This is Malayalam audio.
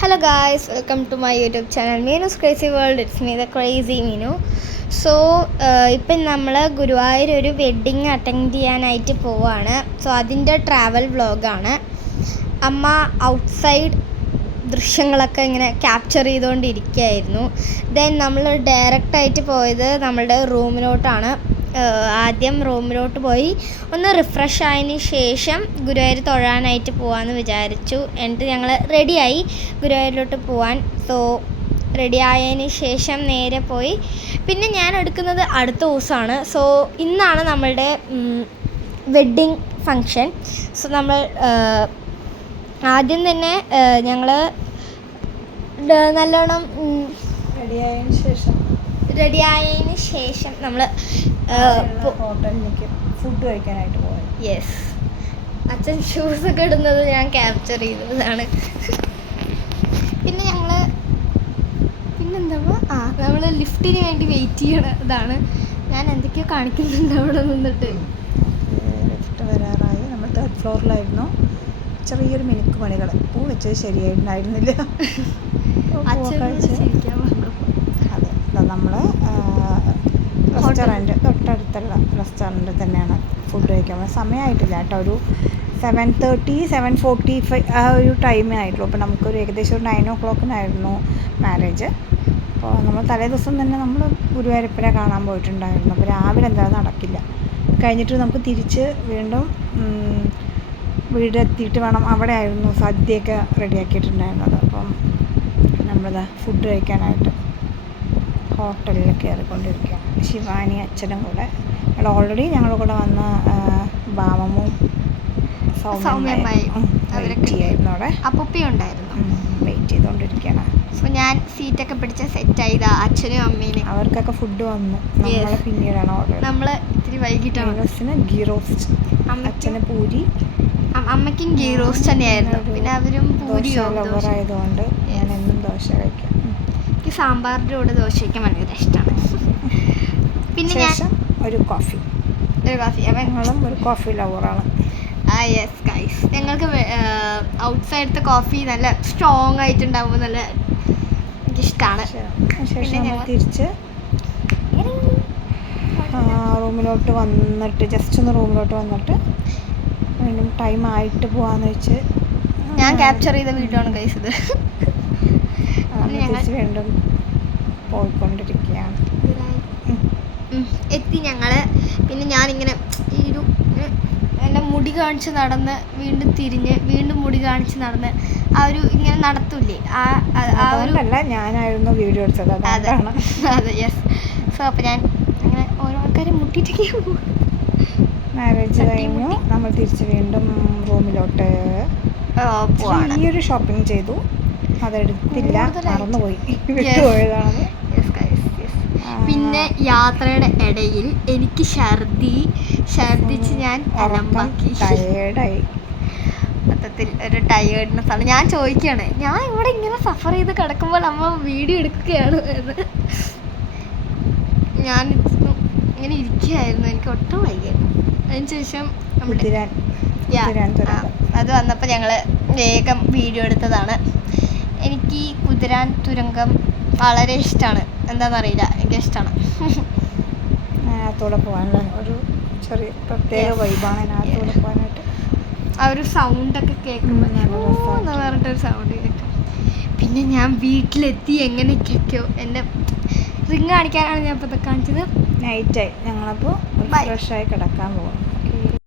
Hello guys, welcome to my YouTube channel Meenu's Crazy World. It's me, the crazy Meenu. So, ഇപ്പം നമ്മൾ ഗുരുവായൂർ ഒരു വെഡ്ഡിങ് അറ്റൻഡ് ചെയ്യാനായിട്ട് പോവാണ്. സോ അതിൻ്റെ ട്രാവൽ വ്ളോഗാണ്. അമ്മ ഔട്ട്സൈഡ് ദൃശ്യങ്ങളൊക്കെ ഇങ്ങനെ ക്യാപ്ചർ ചെയ്തുകൊണ്ടിരിക്കുകയായിരുന്നു. ദെൻ നമ്മൾ ഡയറക്റ്റായിട്ട് പോയത് നമ്മളുടെ റൂമിലോട്ടാണ്. ആദ്യം റൂമിലോട്ട് പോയി ഒന്ന് റിഫ്രഷ് ആയതിന് ശേഷം ഗുരുവായൂർ തൊഴാനായിട്ട് പോകാമെന്ന് വിചാരിച്ചു. എന്നിട്ട് ഞങ്ങൾ റെഡിയായി ഗുരുവായൂരിലോട്ട് പോകാൻ. സോ റെഡി ആയതിന് ശേഷം നേരെ പോയി. പിന്നെ ഞാൻ എടുക്കുന്നത് അടുത്ത ദിവസമാണ്. സോ ഇന്നാണ് നമ്മളുടെ വെഡ്ഡിങ് ഫങ്ഷൻ. സോ നമ്മൾ ആദ്യം തന്നെ ഞങ്ങൾ നല്ലോണം റെഡിയായതിന് ശേഷം നമ്മൾ ഹോട്ടലിലേക്ക് ഫുഡ് കഴിക്കാനായിട്ട് പോയി. യെസ്, അച്ഛൻ ഷൂസൊക്കെ ഇടുന്നത് ഞാൻ ക്യാപ്ചർ ചെയ്തതാണ്. പിന്നെ പിന്നെന്താ നമ്മൾ ലിഫ്റ്റിന് വേണ്ടി വെയിറ്റ് ചെയ്യണതാണ്. ഞാൻ എന്തൊക്കെയോ കാണിക്കുന്നുണ്ട് അവിടെ നിന്നിട്ട്. ലിഫ്റ്റ് വരാറായി. നമ്മൾ 3rd ഫ്ലോറിലായിരുന്നു. ചെറിയൊരു മിനുക്ക് പണികൾ. പൂ വെച്ചത് ശരിയായിട്ടുണ്ടായിരുന്നില്ല. അതെ, നമ്മൾ റെസ്റ്റോറൻറ്റ് തൊട്ടടുത്തുള്ള റെസ്റ്റോറൻറ്റ് തന്നെയാണ് ഫുഡ് കഴിക്കാൻ. സമയമായിട്ടില്ല കേട്ടോ, ഒരു 7:30 7:45 ആ ഒരു ടൈമേ ആയിട്ടുള്ളൂ. അപ്പോൾ നമുക്കൊരു ഏകദേശം ഒരു 9 o'clock മാരേജ്. അപ്പോൾ നമ്മൾ തലേ ദിവസം തന്നെ നമ്മൾ ഗുരുവായൂരപ്പനെ കാണാൻ പോയിട്ടുണ്ടായിരുന്നു. അപ്പോൾ രാവിലെ എന്തായാലും നടക്കില്ല. കഴിഞ്ഞിട്ട് നമുക്ക് തിരിച്ച് വീണ്ടും വീടെത്തിയിട്ട് വേണം. അവിടെ ആയിരുന്നു സദ്യയൊക്കെ റെഡിയാക്കിയിട്ടുണ്ടായിരുന്നത്. അപ്പം നമ്മളിതാ ഫുഡ് കഴിക്കാനായിട്ട് ഹോട്ടലിൽ കയറിക്കൊണ്ടിരിക്കുകയാണ്. ശിവാനി അച്ഛനും കൂടെ. അവിടെ ഓൾറെഡി ഞങ്ങളുടെ കൂടെ വന്ന ബാമമും സൗമ്യമായും വെയിറ്റ് ചെയ്യായിരുന്നു. അവിടെ അപ്പൂപ്പയും ഉണ്ടായിരുന്നു. വെയിറ്റ് ചെയ്തുകൊണ്ടിരിക്കുകയാണ്. സോ ഞാൻ സീറ്റൊക്കെ പിടിച്ച സെറ്റായതാ അച്ഛനും അമ്മേനും. അവർക്കൊക്കെ ഫുഡ് വന്നു. നമ്മളെ പിന്നീടാണ് ഓർഡർ. നമ്മൾ ഇത്തിരി വൈകിട്ടാണ്. ഗീ റോസ്റ്റ്, അച്ഛന് പൂരി, അമ്മയ്ക്കും ഗീ റോസ്റ്റ് തന്നെയായിരുന്നു. പിന്നെ അവരും പൂരി ആയതുകൊണ്ട് ഞാൻ എന്നും ദോശ കഴിക്കാം. എനിക്ക് സാമ്പാറിൻ്റെ കൂടെ ദോശ കഴിക്കാൻ ഭയങ്കര ഇഷ്ടമാണ്. പിന്നെ ശേഷം ഒരു കോഫി. ഞങ്ങളും ഒരു കോഫി ലവറാണ്. യെസ് ഗൈസ്, ഞങ്ങൾക്ക് ഔട്ട്സൈഡത്തെ കോഫി നല്ല സ്ട്രോങ് ആയിട്ടുണ്ടാകുമ്പോൾ നല്ല എനിക്കിഷ്ടമാണ്. ശേഷം നമ്മൾ തിരിച്ച് റൂമിലോട്ട് വന്നിട്ട് റൂമിലോട്ട് വന്നിട്ട് വീണ്ടും ടൈം ആയിട്ട് പോകാമെന്ന് വെച്ച് ഞാൻ ക്യാപ്ചർ ചെയ്ത വീഡിയോ ആണ് ഗൈസ് ഇത്. വീണ്ടും പോയിക്കൊണ്ടിരിക്കുകയാണ്. എത്തി ഞങ്ങൾ. പിന്നെ ഞാനിങ്ങനെ ഈ ഒരു എൻ്റെ മുടി കാണിച്ച് നടന്ന് വീണ്ടും തിരിഞ്ഞ് വീണ്ടും മുടി കാണിച്ച് നടന്ന് ആ ഒരു ഇങ്ങനെ നടത്തൂലേ, അതുകൊണ്ടല്ല ഞാനായിരുന്നു വീഡിയോ എടുത്തത്. അതെ യെസ്. സോ അപ്പോൾ ഞാൻ അങ്ങനെ ഓരോ ആൾക്കാരെ മുട്ടിയിട്ടൊക്കെ മാരേജ് കഴിഞ്ഞു. നമ്മൾ തിരിച്ച് വീണ്ടും റൂമിലോട്ട് ഈ ഒരു ഷോപ്പിംഗ് ചെയ്തു. അതെടുത്തില്ല, മറന്നുപോയി, വിട്ടുപോയതാണ്. പിന്നെ യാത്രയുടെ ഇടയിൽ എനിക്ക് ഛർദിച്ച് ഞാൻ അലമ്പാക്കി. ടയേർഡായി. മൊത്തത്തിൽ ഒരു ടയേർഡ്നെസ് ആണ്. ഞാൻ ചോദിക്കുകയാണ്, ഞാൻ ഇവിടെ ഇങ്ങനെ സഫർ ചെയ്ത് കിടക്കുമ്പോൾ അമ്മ വീഡിയോ എടുക്കുകയാണ് എന്ന്. ഞാൻ ഇങ്ങനെ ഇരിക്കുകയായിരുന്നു, എനിക്ക് ഒട്ടും വൈകിയായിരുന്നു. അതിനുശേഷം അത് വന്നപ്പോൾ ഞങ്ങൾ വേഗം വീഡിയോ എടുത്തതാണ്. എനിക്ക് ഈ കുതിരാൻ തുരങ്കം വളരെ ഇഷ്ടമാണ്. എന്താണെന്നറിയില്ല, എനിക്ക് ഇഷ്ടമാണ്. അതിനകത്തൂടെ പോകാനുള്ള ഒരു ചെറിയ പ്രത്യേക വൈബാണ് അതിനകത്തൂടെ പോകാനായിട്ട്. ആ ഒരു സൗണ്ടൊക്കെ കേൾക്കുമ്പോൾ എന്ന് പറഞ്ഞിട്ടൊരു സൗണ്ട് കേൾക്കും. പിന്നെ ഞാൻ വീട്ടിലെത്തി എങ്ങനെയൊക്കെയോ എൻ്റെ റിങ് കാണിക്കാനാണ് ഞാൻ ഇപ്പോൾ ഇതൊക്കെ കാണിച്ചത്. നൈറ്റായി. ഞങ്ങളപ്പോൾ ഫ്രഷായി കിടക്കാൻ പോകും.